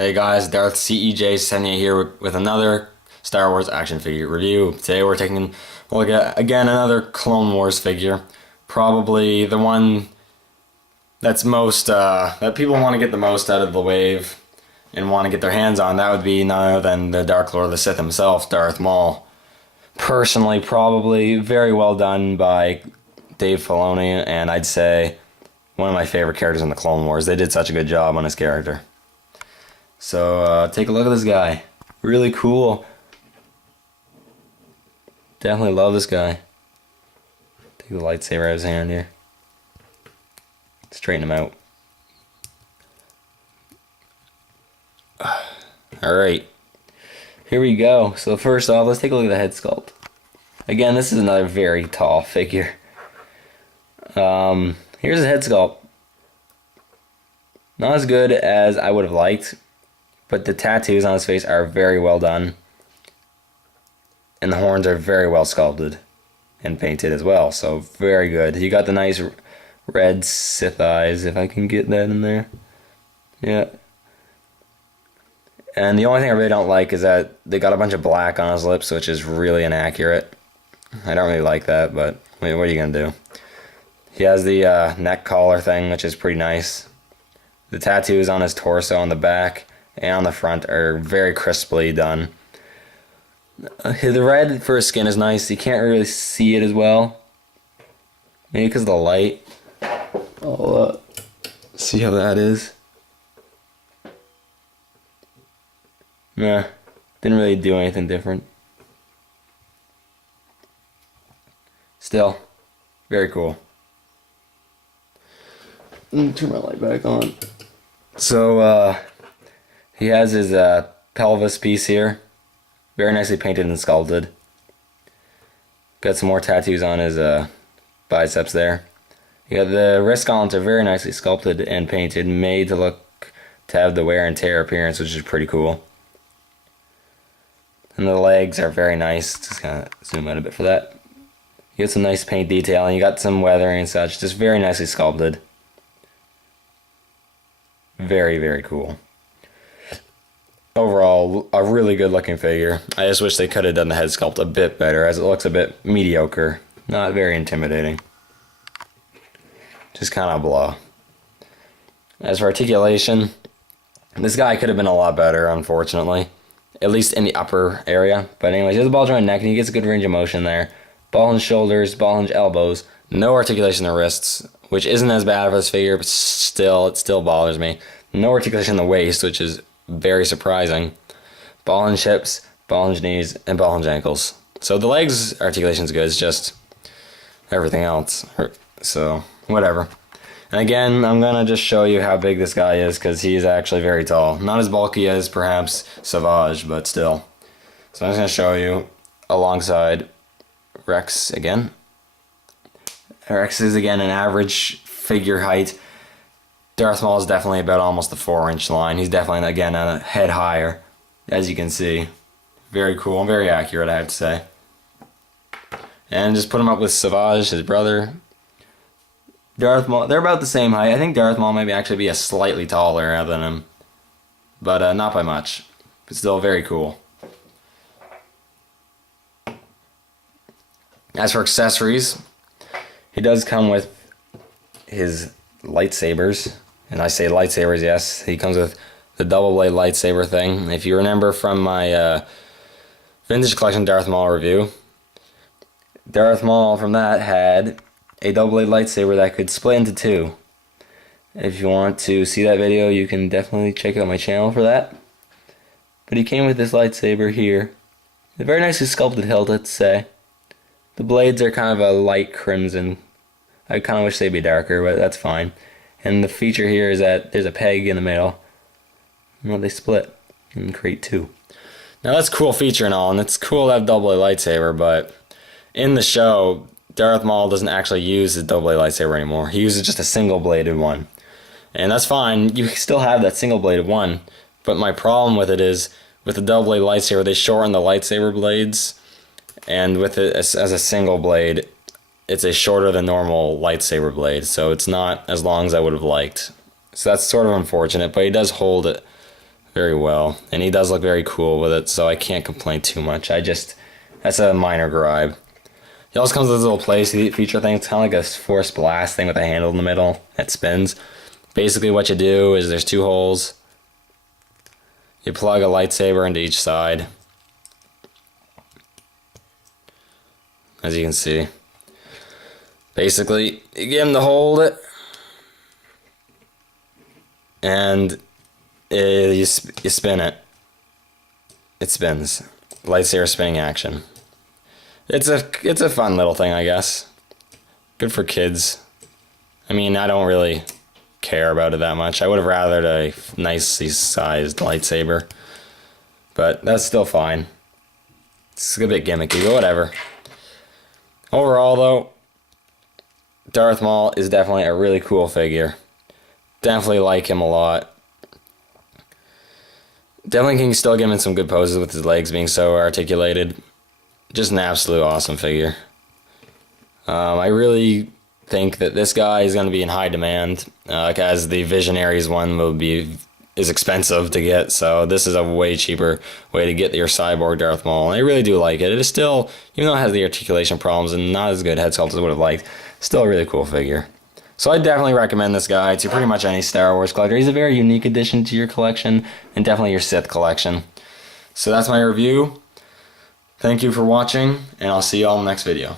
Hey guys, Darth CEJ sending you here with another Star Wars action figure review. Today we're taking a look at, again, another Clone Wars figure. Probably the one that's most, that people want to get the most out of the wave and want to get their hands on. That would be none other than the Dark Lord of the Sith himself, Darth Maul. Personally, probably very well done by Dave Filoni, and I'd say one of my favorite characters in the Clone Wars. They did such a good job on his character. So take a look at this guy. Really cool. Definitely love this guy. Take the lightsaber out of his hand here. Straighten him out. Alright. Here we go. So first off, let's take a look at the head sculpt. Again, this is another very tall figure. Here's the head sculpt. Not as good as I would have liked, but the tattoos on his face are very well done. And the horns are very well sculpted and painted as well, so very good. You got the nice red Sith eyes, if I can get that in there. Yeah. And the only thing I really don't like is that they got a bunch of black on his lips, which is really inaccurate. I don't really like that, but what are you going to do? He has the neck collar thing, which is pretty nice. The tattoos on his torso on the back and on the front are very crisply done. The red for his skin is nice. You can't really see it as well. Maybe because of the light. I'll see how that is. Nah, didn't really do anything different. Still, very cool. Let me turn my light back on. So, he has his pelvis piece here. Very nicely painted and sculpted. Got some more tattoos on his biceps there. You got the wrist gauntlets are very nicely sculpted and painted, made to have the wear and tear appearance, which is pretty cool. And the legs are very nice. Just kind of zoom out a bit for that. You got some nice paint detail, and you got some weathering and such. Just very nicely sculpted. Very, very cool. Overall, a really good looking figure. I just wish they could have done the head sculpt a bit better, as it looks a bit mediocre. Not very intimidating. Just kind of blah. As for articulation, this guy could have been a lot better, unfortunately. At least in the upper area. But anyways, he has a ball joint neck and he gets a good range of motion there. Ball hinge shoulders, ball hinge elbows. No articulation in the wrists, which isn't as bad for this figure, but still, it still bothers me. No articulation in the waist, which is very surprising. Ball hinge hips, ball hinge knees, and ball hinge ankles. So the legs articulation's good, it's just everything else. So, whatever. And again, I'm gonna just show you how big this guy is, because he's actually very tall. Not as bulky as perhaps Savage, but still. So I'm just gonna show you alongside Rex again. Rex is again an average figure height. Darth Maul is definitely about almost the 4-inch line. He's definitely, again, a head higher, as you can see. Very cool and very accurate, I have to say. And just put him up with Savage, his brother. Darth Maul, they're about the same height. I think Darth Maul maybe actually be a slightly taller than him. But not by much. But still very cool. As for accessories, he does come with his lightsabers. And I say lightsabers, yes. He comes with the double blade lightsaber thing. If you remember from my Vintage Collection Darth Maul review, Darth Maul from that had a double blade lightsaber that could split into two. If you want to see that video, you can definitely check out my channel for that. But he came with this lightsaber here. A very nicely sculpted hilt, let's say. The blades are kind of a light crimson. I kind of wish they'd be darker, but that's fine. And the feature here is that there's a peg in the middle. Well, they split and create two. Now that's a cool feature and all, and it's cool to have double blade lightsaber, but in the show, Darth Maul doesn't actually use his double blade lightsaber anymore. He uses just a single bladed one. And that's fine, you still have that single bladed one, but my problem with it is, with the double blade lightsaber, they shorten the lightsaber blades, and with it as a single blade, it's a shorter than normal lightsaber blade, so it's not as long as I would have liked. So that's sort of unfortunate, but he does hold it very well. And he does look very cool with it, so I can't complain too much. That's a minor gripe. He also comes with this little play feature thing. It's kind of like a force blast thing with a handle in the middle that spins. Basically what you do is there's 2 holes. You plug a lightsaber into each side. As you can see. Basically, you get him to hold it. And you spin it. It spins. Lightsaber spinning action. It's a fun little thing, I guess. Good for kids. I mean, I don't really care about it that much. I would have rathered a nicely sized lightsaber. But that's still fine. It's a bit gimmicky, but whatever. Overall, though, Darth Maul is definitely a really cool figure. Definitely like him a lot. Definitely can still get him in some good poses with his legs being so articulated. Just an absolute awesome figure. I really think that this guy is going to be in high demand, as the Visionaries one is expensive to get, so this is a way cheaper way to get your cyborg Darth Maul. And I really do like it. It is still, even though it has the articulation problems and not as good head sculpt as I would have liked, still a really cool figure. So I definitely recommend this guy to pretty much any Star Wars collector. He's a very unique addition to your collection, and definitely your Sith collection. So that's my review. Thank you for watching, and I'll see you all in the next video.